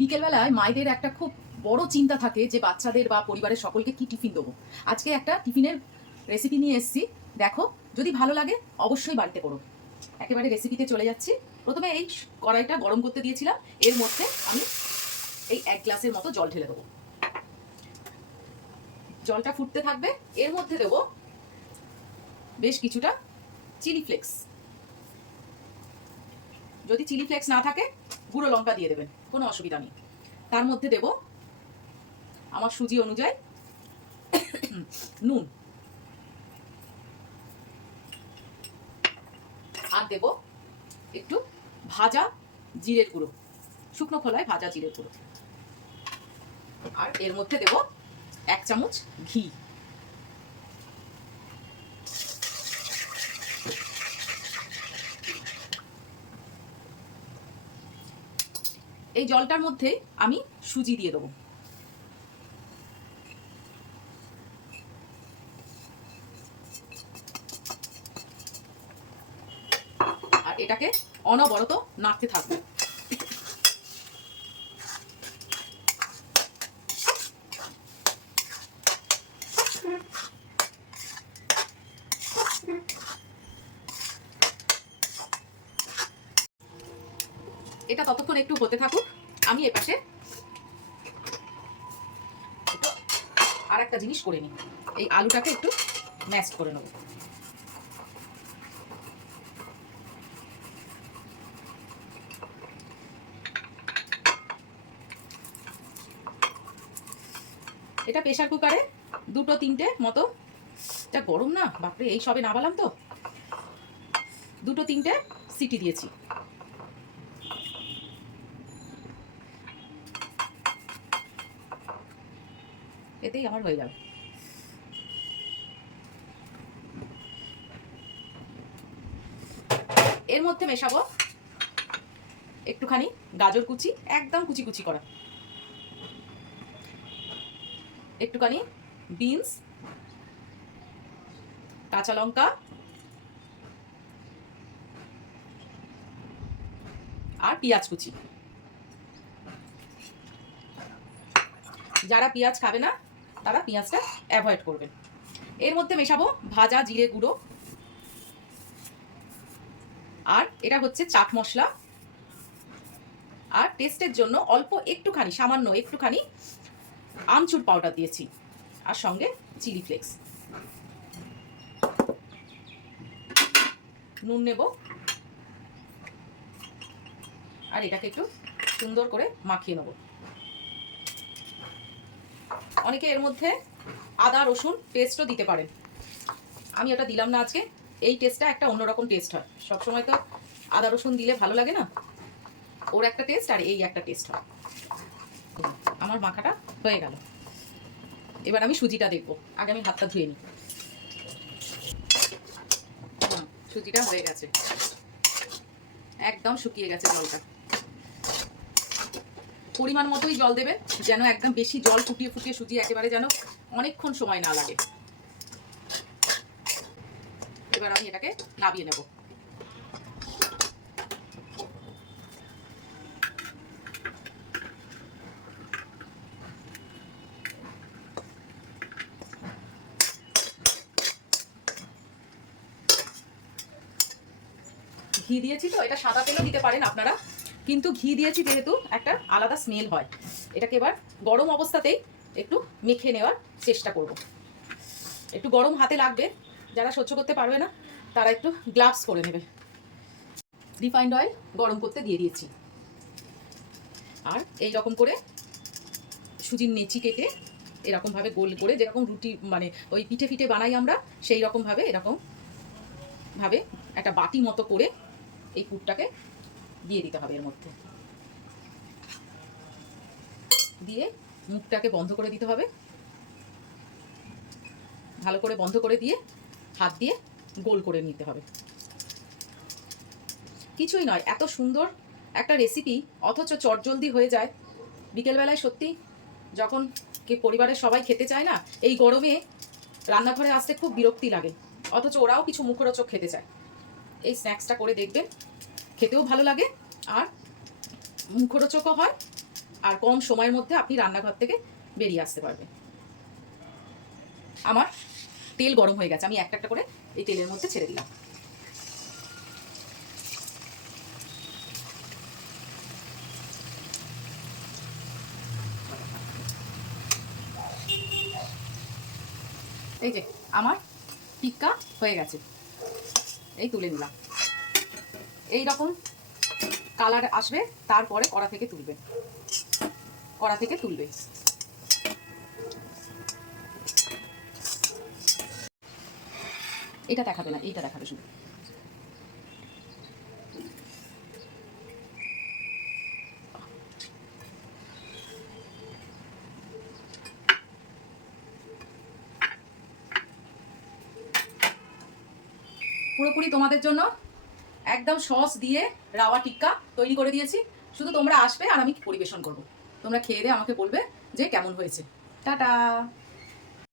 বিকেলবেলায় মায়েদের একটা খুব বড় চিন্তা থাকে যে বাচ্চাদের বা পরিবারের সকলকে কি টিফিন দেবো। আজকে একটা টিফিনের রেসিপি নিয়ে এসেছি। দেখো, যদি ভালো লাগে অবশ্যই বাড়িতে করো। একেবারে রেসিপিতে চলে যাচ্ছি। প্রথমে এই কড়াইটা গরম করতে দিয়েছিলাম। এর মধ্যে আমি এই এক গ্লাসের মতো জল ঢেলে দেবো। জলটা ফুটতে থাকবে। এর মধ্যে দেবো বেশ কিছুটা চিলি ফ্লেক্স। যদি চিলি ফ্লেক্স না থাকে গুঁড়ো লঙ্কা দিয়ে দেবেন, কোনো অসুবিধা নেই। তার মধ্যে দেব আমার সুজি অনুযায়ী নুন। আর দেব একটু ভাজা জিরের গুঁড়ো, শুকনো খোলায় ভাজা জিরের গুঁড়ো। আর এর মধ্যে দেব এক চামচ ঘি। এই জলটার মধ্যে আমি সুজি দিয়ে দেবো। আর এটাকে অনবরত নাড়তে থাকবে। এটা ততক্ষণ একটু হতে থাকুক, আমি এপাশে আর একটা জিনিস করে নিই। এই আলুটাকে একটু ম্যাশ করে নেব। এটা প্রেশার কুকারে দুটো তিনটে মতো। এটা গরম না, বাপরে, এই সবে নাবালাম তো। দুটো তিনটে সিটি দিয়েছি। এতেই আমার হয়ে যাবে। এর মধ্যে মেশাবো একটুখানি গাজর কুচি, একদম কুচি কুচি করা। একটুখানি বিনস, কাঁচা লঙ্কা, আর পেঁয়াজ কুচি। যারা পেঁয়াজ খাবে না তারা পেঁয়াজটা অ্যাভয়েড করবেন। এর মধ্যে মেশাবো ভাজা জিরে গুঁড়ো। আর এটা হচ্ছে চাট মশলা। আর টেস্টের জন্য অল্প একটুখানি, সামান্য একটুখানি আমচুর পাউডার দিয়েছি। আর সঙ্গে চিলি ফ্লেক্স নুন নেব। আর এটাকে একটু সুন্দর করে মাখিয়ে নেব। অনেকে এর মধ্যে আদা, রসুন পেস্টও দিতে পারেন। আমি ওটা দিলাম না আজকে। এই টেস্টটা একটা অন্যরকম টেস্ট হয়। সবসময় তো আদা, রসুন দিলে ভালো লাগে না? ওর একটা টেস্ট আর এই একটা টেস্ট হয়। আমার মাখাটা হয়ে গেল। এবার আমি সুজিটা দেখব। আগে আমি হাতটা ধুয়ে নিই। সুজিটা হয়ে গেছে। একদম শুকিয়ে গেছে জলটা। পরিমাণ মতোই জল দেবে, যেন একদম বেশি জল ফুটিয়ে ফুটিয়ে সুজি একেবারে যেন অনেকক্ষণ সময় না লাগে। এবার আমি এটাকে নাবিয়ে নেব। ঘি দিয়েছি তো, এটা সাদা তেলও দিতে পারেন আপনারা। কিন্তু ঘি দিয়েছি যেহেতু একটা আলাদা স্মেল হয়। এটাকে এবার গরম অবস্থাতেই একটু মেখে নেওয়ার চেষ্টা করব। একটু গরম হাতে লাগবে, যারা সহ্য করতে পারবে না, তারা একটু গ্লাভস করে নেবে। রিফাইন্ড অয়েল গরম করতে দিয়ে দিয়েছি। আর এই রকম করে সুজির নেচি কেটে এরকমভাবে গোল করে যেরকম রুটি মানে ওই পিঠে ফিঠে বানাই আমরা, সেই রকমভাবে এরকম ভাবে একটা বাটি মতো করে এই পুরটাকে দিয়ে দিতে হবে এর মধ্যে। দিয়ে মুখটাকে বন্ধ করে দিতে হবে। ভালো করে বন্ধ করে দিয়ে হাত দিয়ে গোল করে নিতে হবে। কিছুই নয়, এত সুন্দর একটা রেসিপি অথচ চটজলদি হয়ে যায়। বিকেলবেলায় সত্যি যখন কে পরিবারের সবাই খেতে চায় না, এই গরমে রান্নাঘরে আসতে খুব বিরক্তি লাগে। অথচ ওরাও কিছু মুখরোচক খেতে চায়। এই স্ন্যাক্সটা করে দেখবেন। খেতেও ভালো লাগে, আর মুখরোচকও হয়, আর কম সময়ের মধ্যে আপনি রান্নাঘর থেকে বেরিয়ে আসতে পারবেন। আমার তেল গরম হয়ে গেছে, আমি একটা একটা করে এই তেলের মধ্যে ছেড়ে দিলাম। এই যে, আমার টিক্কা হয়ে গেছে। এই তুলে নিলাম। এই রকম কালার আসবে, তারপরে কড়া থেকে তুলবে। কড়া থেকে তুলবে। এটা দেখাবে না, এইটা দেখাবে শুধু। পুরোপুরি তোমাদের জন্য একদম সস দিয়ে রাওয়া টিক্কা তৈরি করে দিয়েছি। শুধু তোমরা আসবে আর আমি পরিবেশন করব। তোমরা খেয়ে দিয়ে আমাকে বলবে যে কেমন হয়েছে। টাটা!